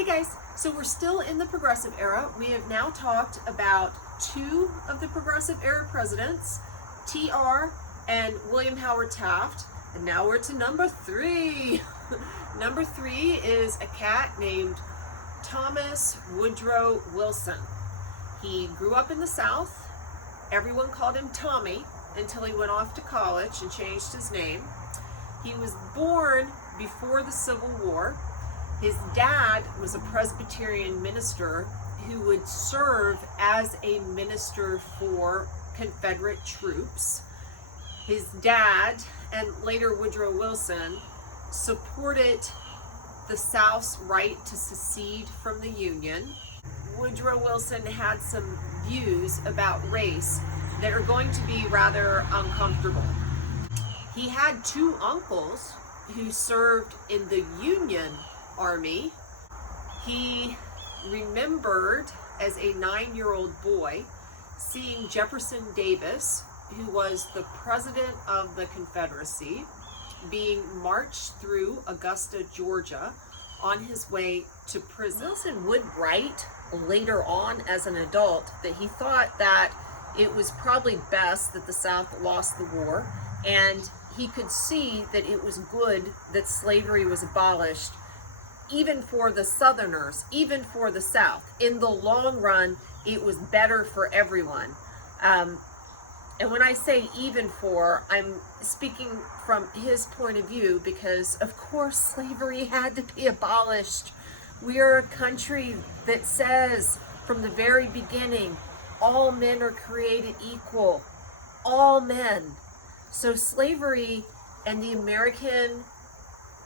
Hey guys, so we're still in the progressive era. We have now talked about two of the progressive era presidents, TR and William Howard Taft, and now we're to number 3. Number 3 is a cat named Thomas Woodrow Wilson. He grew up in the South. Everyone called him Tommy until he went off to college and changed his name. He was born before the Civil War. His dad was a Presbyterian minister who would serve as a minister for Confederate troops. His dad, and later Woodrow Wilson, supported the South's right to secede from the Union. Woodrow Wilson had some views about race that are going to be rather uncomfortable. He had 2 uncles who served in the Union Army. He remembered as a 9-year-old boy seeing Jefferson Davis, who was the president of the Confederacy, being marched through Augusta, Georgia, on his way to prison. Wilson would write later on as an adult that he thought that it was probably best that the South lost the war, and he could see that it was good that slavery was abolished, even for the Southerners, even for the South. In the long run, it was better for everyone. And when I say even for, I'm speaking from his point of view because, of course, slavery had to be abolished. We are a country that says from the very beginning, all men are created equal. All men. So slavery and the American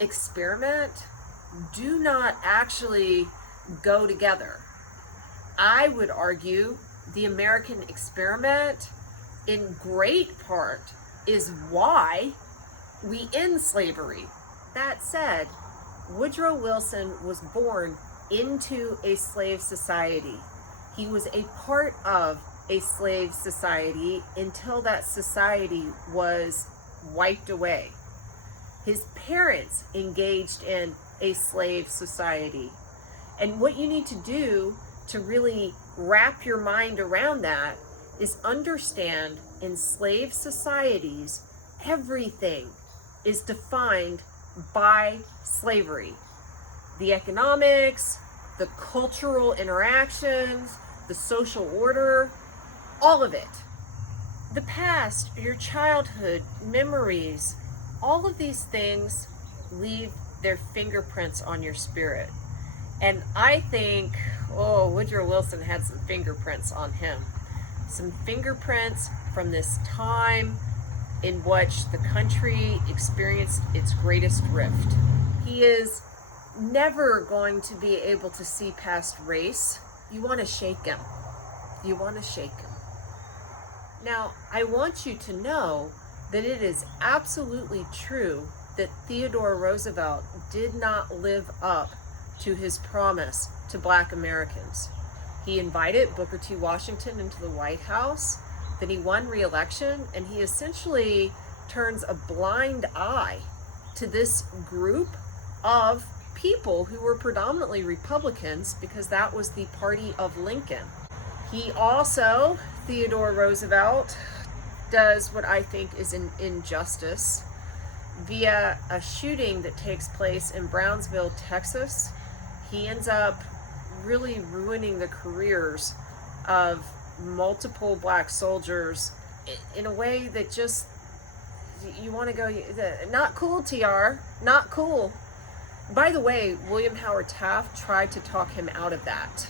experiment do not actually go together. I would argue the American experiment in great part is why we end slavery. That said, Woodrow Wilson was born into a slave society. He was a part of a slave society until that society was wiped away. His parents engaged in a slave society. And what you need to do to really wrap your mind around that is understand in slave societies, everything is defined by slavery. The economics, the cultural interactions, the social order, all of it. The past, your childhood, memories, all of these things leave their fingerprints on your spirit. And I think, Woodrow Wilson had some fingerprints on him. Some fingerprints from this time in which the country experienced its greatest rift. He is never going to be able to see past race. You want to shake him. You want to shake him. Now, I want you to know that it is absolutely true that Theodore Roosevelt did not live up to his promise to Black Americans. He invited Booker T. Washington into the White House, then he won re-election, and he essentially turns a blind eye to this group of people who were predominantly Republicans because that was the party of Lincoln. He also, Theodore Roosevelt, does what I think is an injustice via a shooting that takes place in Brownsville, Texas. He ends up really ruining the careers of multiple Black soldiers in a way that just, you want to go, not cool, TR, not cool. By the way, William Howard Taft tried to talk him out of that.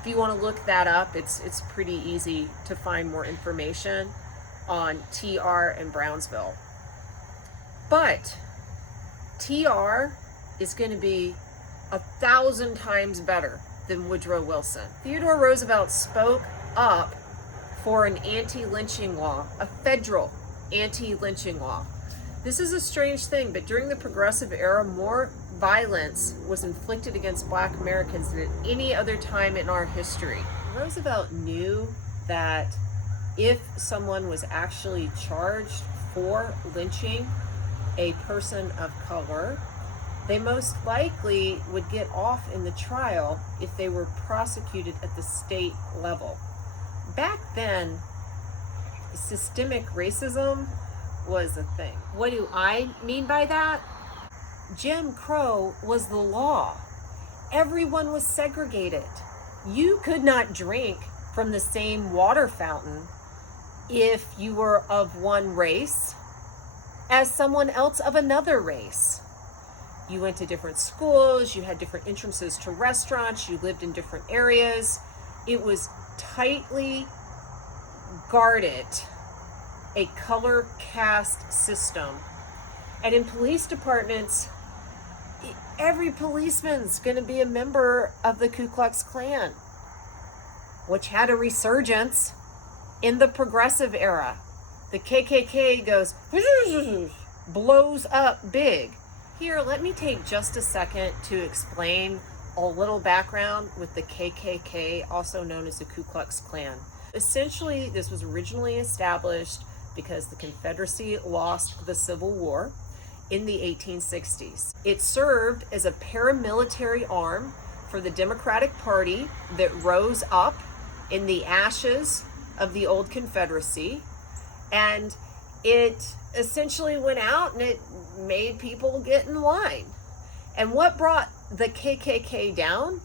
If you want to look that up, it's pretty easy to find more information on TR and Brownsville. But TR is going to be 1,000 times better than Woodrow Wilson. Theodore Roosevelt spoke up for an anti-lynching law, a federal anti-lynching law. This is a strange thing, but during the progressive era, more violence was inflicted against Black Americans than at any other time in our history. Roosevelt knew that if someone was actually charged for lynching a person of color, they most likely would get off in the trial if they were prosecuted at the state level. Back then, systemic racism was a thing. What do I mean by that? Jim Crow was the law. Everyone was segregated. You could not drink from the same water fountain if you were of one race as someone else of another race. You went to different schools, you had different entrances to restaurants, you lived in different areas. It was tightly guarded, a color caste system. And in police departments, every policeman's going to be a member of the Ku Klux Klan, which had a resurgence in the progressive era. The KKK goes, blows up big. Here, let me take just a second to explain a little background with the KKK, also known as the Ku Klux Klan. Essentially, this was originally established because the Confederacy lost the Civil War in the 1860s. It served as a paramilitary arm for the Democratic Party that rose up in the ashes of the old Confederacy, and it essentially went out and it made people get in line. And what brought the KKK down?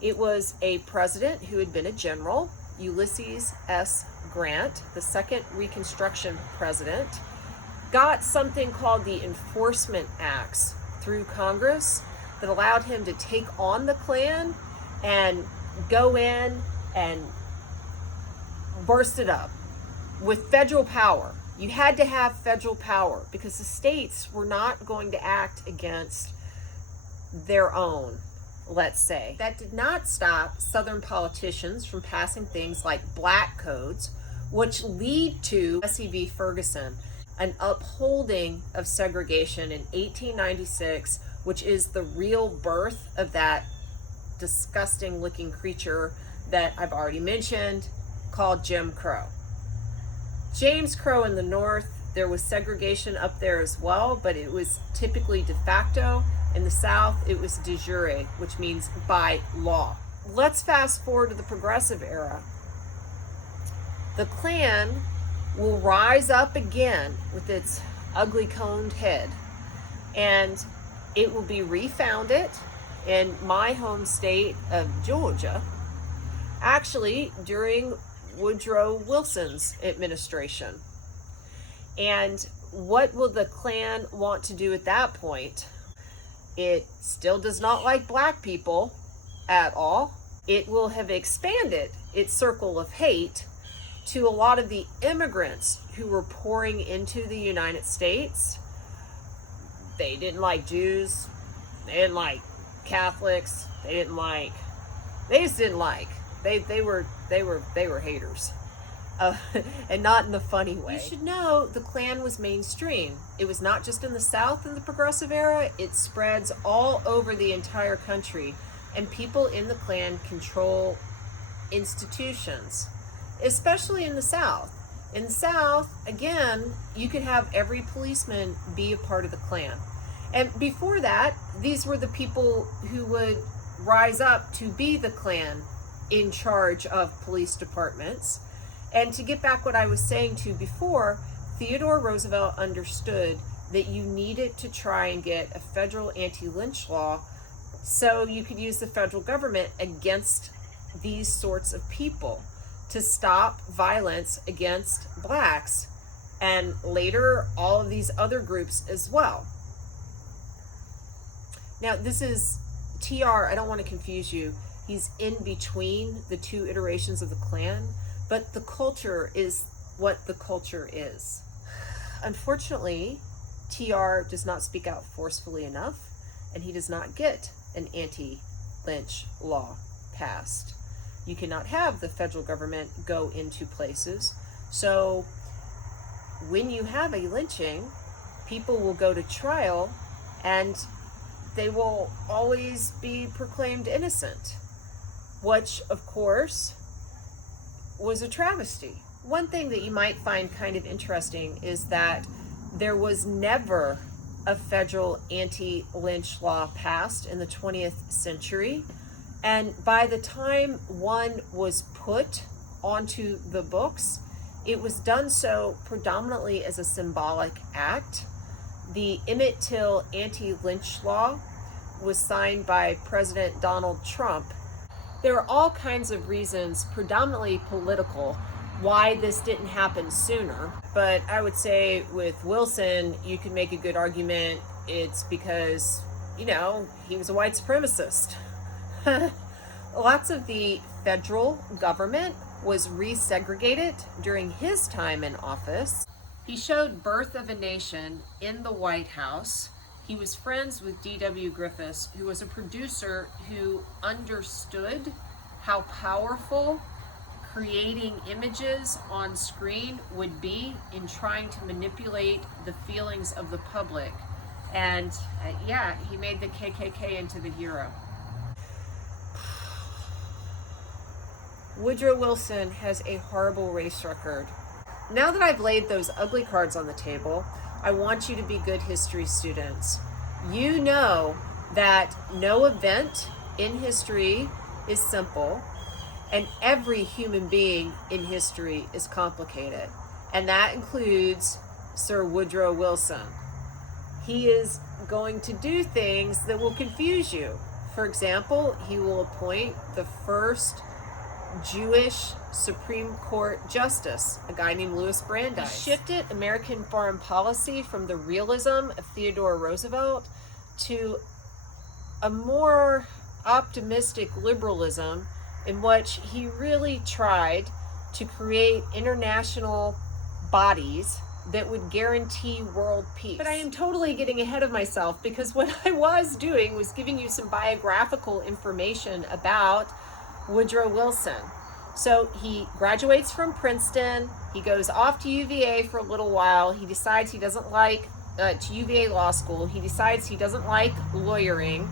It was a president who had been a general, Ulysses S. Grant, the second Reconstruction president, got something called the Enforcement Acts through Congress that allowed him to take on the Klan and go in and burst it up with federal power. You had to have federal power because the states were not going to act against their own, let's say. That did not stop Southern politicians from passing things like black codes, which lead to Plessy v. Ferguson, an upholding of segregation in 1896, which is the real birth of that disgusting looking creature that I've already mentioned, called Jim Crow. James Crow in the North, there was segregation up there as well, but it was typically de facto. In the South, it was de jure, which means by law. Let's fast forward to the Progressive era. The Klan will rise up again with its ugly coned head, and it will be refounded in my home state of Georgia, actually during Woodrow Wilson's administration. And what will the Klan want to do at that point? It still does not like black people at all. It will have expanded its circle of hate to a lot of the immigrants who were pouring into the United States. They didn't like Jews. They didn't like Catholics. They just didn't like. They were haters. And not in the funny way. You should know the Klan was mainstream. It was not just in the South in the Progressive era, it spreads all over the entire country. And people in the Klan control institutions, especially in the South. In the South, again, you could have every policeman be a part of the Klan. And before that, these were the people who would rise up to be the Klan in charge of police departments. And to get back what I was saying to before, Theodore Roosevelt understood that you needed to try and get a federal anti-lynch law so you could use the federal government against these sorts of people to stop violence against blacks, and later all of these other groups as well. Now, this is TR, I don't want to confuse you. He's in between the two iterations of the Klan, but the culture is what the culture is. Unfortunately, TR does not speak out forcefully enough, and he does not get an anti-lynch law passed. You cannot have the federal government go into places. So when you have a lynching, people will go to trial and they will always be proclaimed innocent, which of course was a travesty. One thing that you might find kind of interesting is that there was never a federal anti-lynch law passed in the 20th century. And by the time one was put onto the books, it was done so predominantly as a symbolic act. The Emmett Till anti-lynch law was signed by President Donald Trump. There are all kinds of reasons, predominantly political, why this didn't happen sooner. But I would say with Wilson, you can make a good argument it's because, he was a white supremacist. Lots of the federal government was resegregated during his time in office. He showed Birth of a Nation in the White House. He was friends with D.W. Griffiths, who was a producer who understood how powerful creating images on screen would be in trying to manipulate the feelings of the public. And he made the KKK into the hero. Woodrow Wilson has a horrible race record. Now that I've laid those ugly cards on the table, I want you to be good history students. You know that no event in history is simple, and every human being in history is complicated. And that includes Sir Woodrow Wilson. He is going to do things that will confuse you. For example, he will appoint the first Jewish Supreme Court justice, a guy named Louis Brandeis. He shifted American foreign policy from the realism of Theodore Roosevelt to a more optimistic liberalism in which he really tried to create international bodies that would guarantee world peace. But I am totally getting ahead of myself, because what I was doing was giving you some biographical information about Woodrow Wilson. So he graduates from Princeton, he goes off to UVA for a little while, he decides he doesn't like, to UVA Law School, he decides he doesn't like lawyering.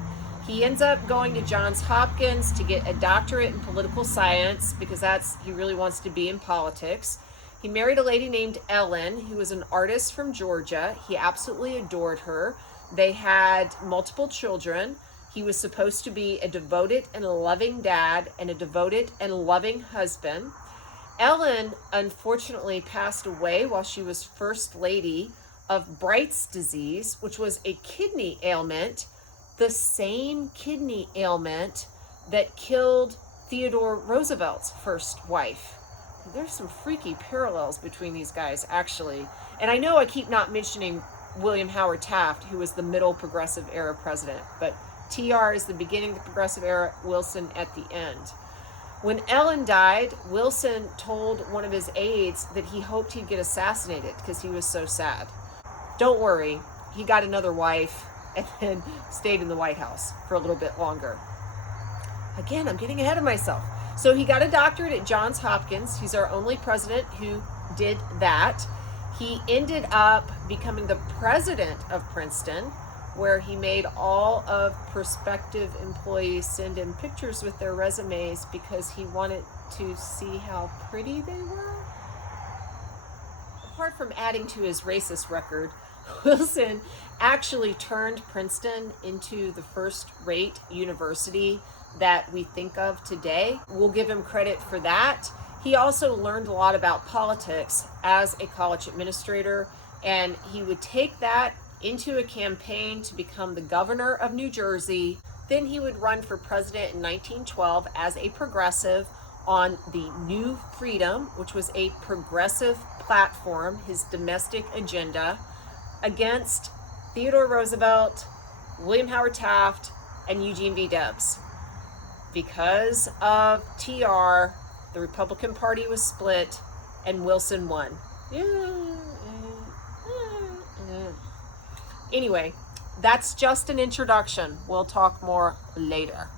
He ends up going to Johns Hopkins to get a doctorate in political science, because he really wants to be in politics. He married a lady named Ellen, who was an artist from Georgia. He absolutely adored her. They had multiple children. He was supposed to be a devoted and loving dad and a devoted and loving husband. Ellen unfortunately passed away while she was First Lady of Bright's disease, which was a kidney ailment, the same kidney ailment that killed Theodore Roosevelt's first wife. There's some freaky parallels between these guys, actually. And I know I keep not mentioning William Howard Taft, who was the middle progressive era president, but TR is the beginning of the progressive era, Wilson at the end. When Ellen died, Wilson told one of his aides that he hoped he'd get assassinated because he was so sad. Don't worry, he got another wife and then stayed in the White House for a little bit longer. Again, I'm getting ahead of myself. So he got a doctorate at Johns Hopkins. He's our only president who did that. He ended up becoming the president of Princeton, where he made all of prospective employees send in pictures with their resumes because he wanted to see how pretty they were. Apart from adding to his racist record, Wilson actually turned Princeton into the first-rate university that we think of today. We'll give him credit for that. He also learned a lot about politics as a college administrator, and he would take that into a campaign to become the governor of New Jersey. Then he would run for president in 1912 as a progressive on the New Freedom, which was a progressive platform, his domestic agenda, against Theodore Roosevelt, William Howard Taft, and Eugene V. Debs. Because of TR, the Republican Party was split and Wilson won. Anyway, that's just an introduction. We'll talk more later.